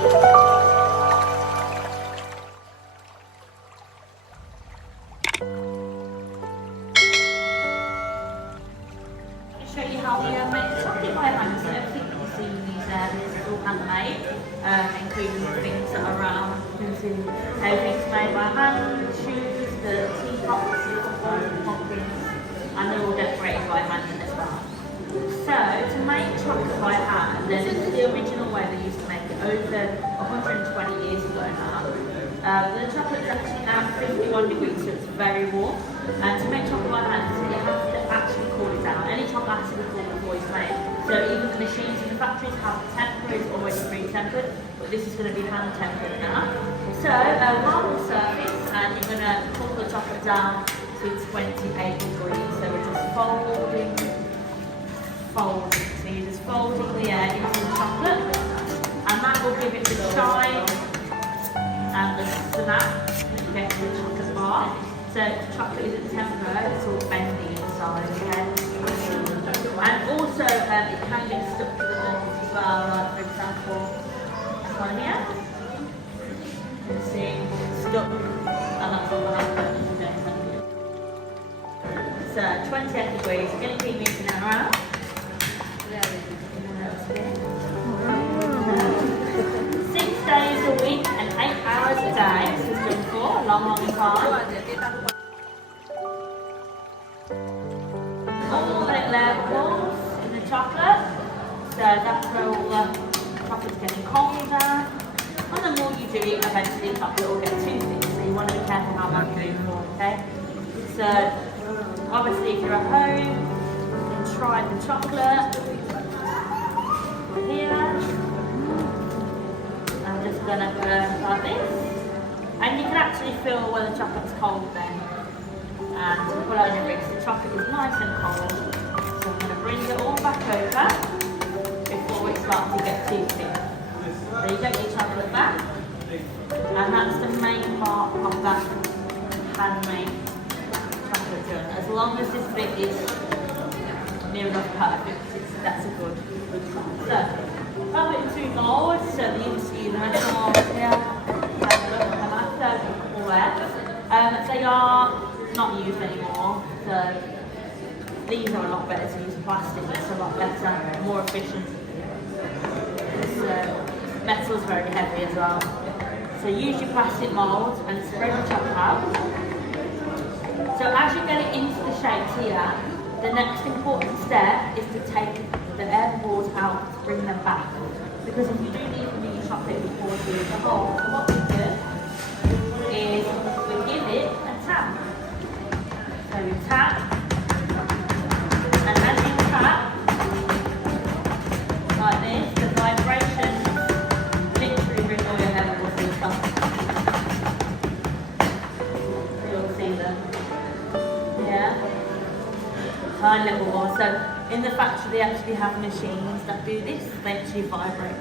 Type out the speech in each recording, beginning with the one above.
Show you how we make chocolate by hand. So everything that you see in these areas is all handmade, including the things that are around. You can see everything's made by hand, the shoes, the teapots, the pumpkins, and they're all decorated by hand as well. So to make chocolate by hand, then this is the original way they used to make it over 120 years ago now. The chocolate is actually now 51 degrees, so it's very warm. And to make chocolate by hand, you have to actually cool it down. Any chocolate has to be cooled before it's made. So even the machines in the factories have the temperature, it's already pre-tempered, but this is going to be hand tempered now. So marble surface, and you're going to cool the chocolate down to 28 degrees. So we're just folding. So you're just folding the air into the chocolate, and that will give it the shine and the snap that you get from the chocolate bar. So the chocolate is at temper, it's all bendy inside, okay? And also it can get stuck to the walls as well, like for example, this one here. You can see it's stuck, and that's what will happen. So 28 degrees, you're going to keep moving it around. 6 days a week and 8 hours a day. This is done for a long time. All the levels in the chocolate, so that's where all the chocolate's getting colder. And the more you do it, eventually the chocolate will get too thick, so you want to be careful how much you do it for, okay? So obviously if you're at home, you can try the chocolate here. I'm just going to go like this, and you can actually feel when the chocolate's cold then. And pull out your wrist, the chocolate is nice and cold. So I'm going to bring it all back over before it starts to get too thick. So you get your chocolate back, and that's the main part of that handmade chocolate done. As long as this bit is near enough perfect, that's a good sign. So, pop it into mould, so that you can see the metal here. Have a look at the matter. They are not used anymore, so these are a lot better to use plastic. It's a lot better, more efficient. Metal is very heavy as well. So use your plastic mould and spread the chocolate out. So as you get it into the shapes here, the next important step is to take the air balls out, bring them back. Because if you do need to do your chocolate before you do the hole, so what we do is we give it a tap. So we tap, and as you tap, like this, the vibration literally brings all your air balls to the top. You'll see them. Yeah? Tiny little ones. So in the factory they actually have machines that do this, they actually vibrate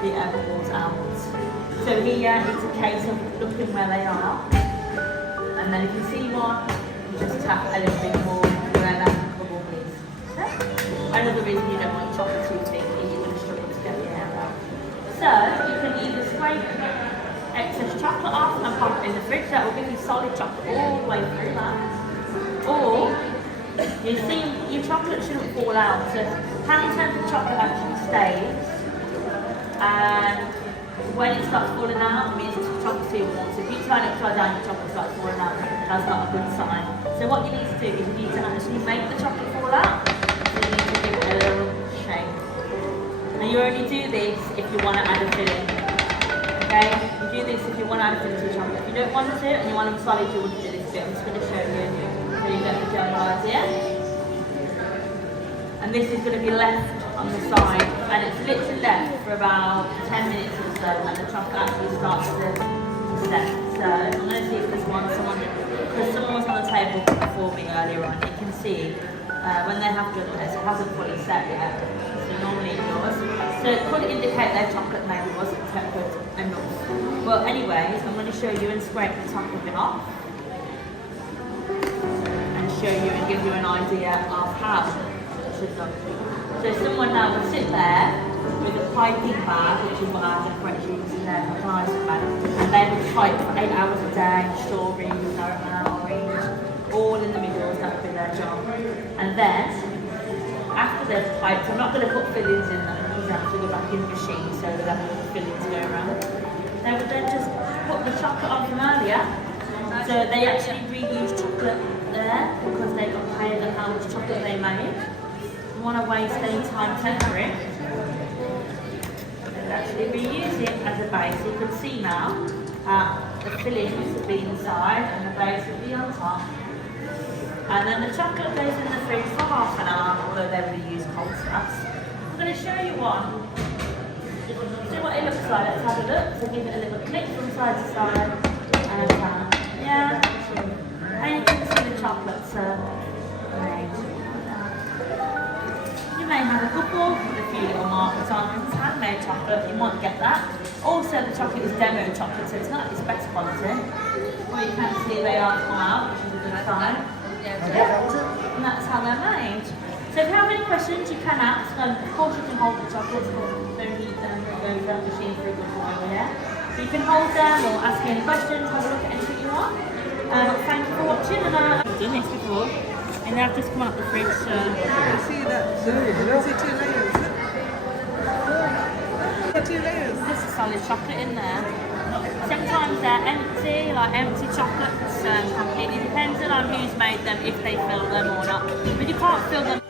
the air balls out. So here it's a case of looking where they are, and then if you see one, you just tap a little bit more where that bubble is. Okay? Another reason you don't want your chocolate too thick is you're going to struggle to get the air out. So you can either scrape excess chocolate off and pop it in the fridge, that will give you solid chocolate all the way through that. Or you see, your chocolate shouldn't fall out, so hand tempered chocolate actually stays, and when it starts falling out, it means the chocolate's too warm. So if you turn it upside down, your chocolate starts falling out, that's not a good sign. So what you need to do is you need to actually make the chocolate fall out, so you need to give it a little shake. And you only do this if you want to add a filling. Okay? You do this if you want to add a filling to your chocolate. If you don't want to and you want them solid, you wouldn't do this bit. I'm just going to show you. So you get the general idea. And this is going to be left on the side, and it's literally left for about 10 minutes or so, and the chocolate actually starts to set. So I'm going to see if there's someone was on the table before me earlier on. You can see when they have done this, it hasn't fully set yet. So normally it does. So it could indicate their chocolate maybe wasn't tempered enough. But anyways, I'm going to show you and scrape the top of it off, show you and give you an idea of how it should look. So someone now will sit there with a piping bag, which is what our decorators use in their nice bag. And they would pipe for 8 hours a day, strawberries, caramel, orange, all in the middle, that would be their job. And then, after they've piped, I'm not going to put fillings in them because they have to go back in the machine, so they'll have all the fillings go around. They would then just put the chocolate on from earlier. So they actually reuse chocolate there because they got paid on how much chocolate they made. Don't want to waste any time tempering. They actually reuse it as a base. You can see now the fillings will be inside and the base will be on top. And then the chocolate goes in the fridge for half an hour, although they would use cold stuffs. I'm going to show you one. See what it looks like. Let's have a look. So give it a little click from side to side and a tap. Yeah. And you can see the chocolates made. You may have a couple with a few little markers on. It's handmade chocolate. You might get that. Also, the chocolate is demo chocolate, so it's not its best quality. But you can see they are come out, which is a good sign. Yeah. And that's how they're made. So if you have any questions, you can ask. And of course, you can hold the chocolates, but don't eat them. It goes down the machine for a good while, yeah? So you can hold them or ask me any questions, have a look at anything you want. But thank you for watching, and I've done this before. And I've just come out the fridge, so... I see that. Is it 2 layers? Is it 2 layers? There's a solid chocolate in there. Sometimes they're empty, like empty chocolates. Completely depends on who's made them, if they fill them or not. But you can't fill them.